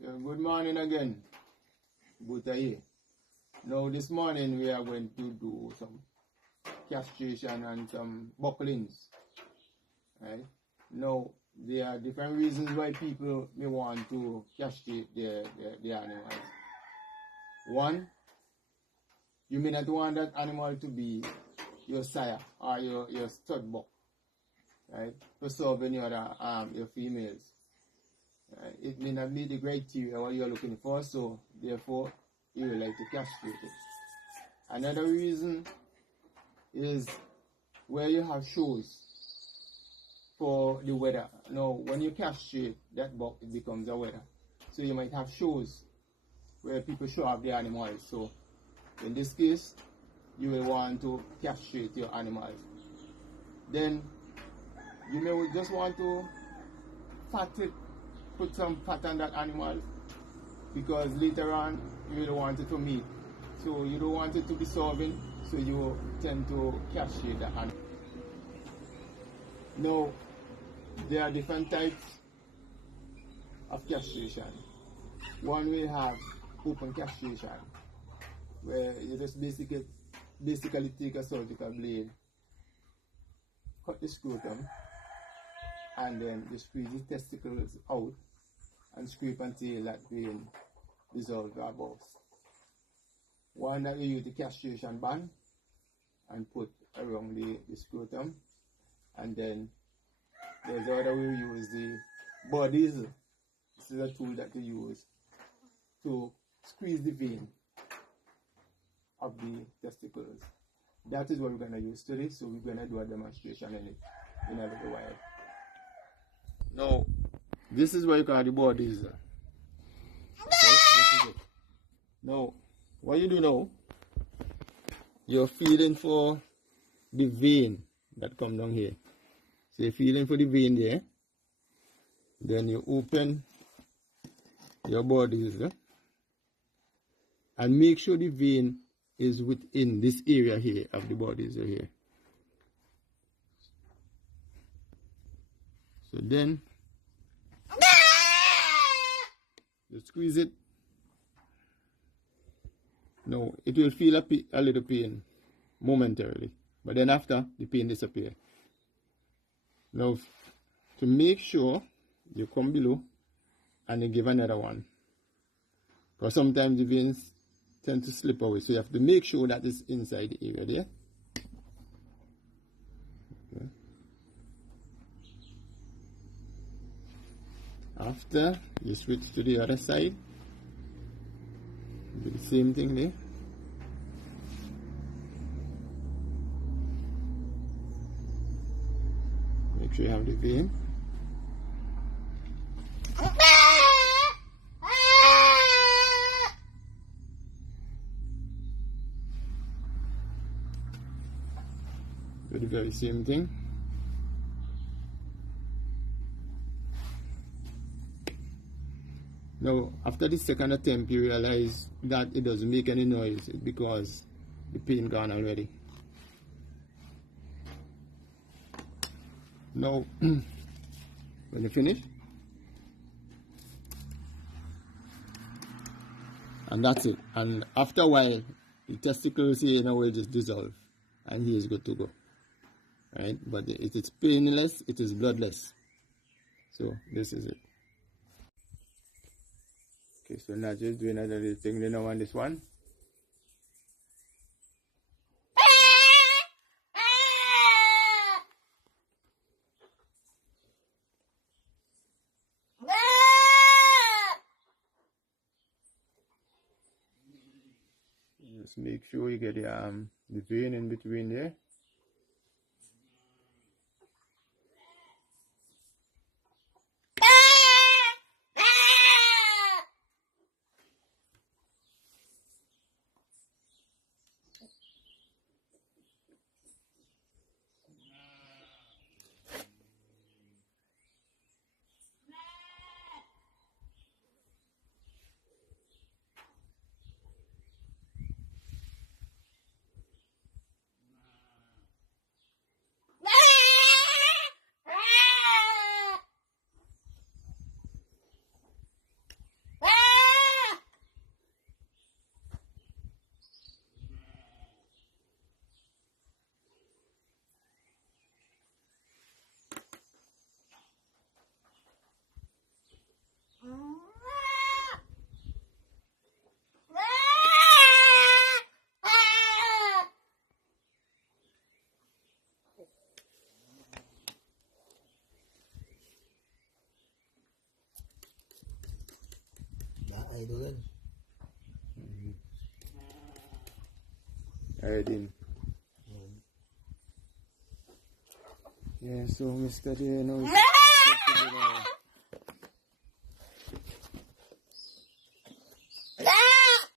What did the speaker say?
Yeah, good morning again, Butaye. Now this morning we are going to do some castration and some bucklings. Right? Now there are different reasons why people may want to castrate their animals. One, you may not want that animal to be your sire or your stud buck, right? To serve any other your females. It may not be the criteria what you're looking for, so therefore you will like to castrate it. Another reason is where you have shows for the weather. Now, when you castrate that buck, it becomes a weather. So you might have shows where people show off the animals. So in this case, you will want to castrate your animals. Then you may just want to fat it. Put some fat on that animal because later on you don't want it to meat. So you don't want it to be serving, so you tend to castrate the animal. Now, there are different types of castration. One will have open castration, where you just basically take a surgical blade, cut the scrotum, and then you squeeze the testicles out and scrape until that vein dissolves above. One that you use the castration band and put around the scrotum, and then there's the other way you use the bodies. This is a tool that you use to squeeze the vein of the testicles. That is what we're going to use today, so we're going to do a demonstration in it in a little while. Now, this is what you call the bodies. Okay, this is it. Now, what you do now, you're feeling for the vein that comes down here. So you're feeling for the vein there. Then you open your bodies and make sure the vein is within this area here of the bodies here. So then you squeeze it. Now it will feel a little pain momentarily, but then after the pain disappears. Now to make sure you come below and you give another one, because sometimes the veins tend to slip away, so you have to make sure that it's inside the area there. Okay. After you switch to the other side, do the same thing there. Make sure you have the vein. Do the very same thing. Now, after the second attempt, you realize that it doesn't make any noise because the pain gone already. Now, when you finish, and that's it. And after a while, the testicles here will just dissolve, and he is good to go. Right? But it is painless, it is bloodless. So this is it. Okay, so now just doing another little thing now on this one. Just make sure you get the vein in between there. do then. Alright then. Yeah, so Mr. J, you know,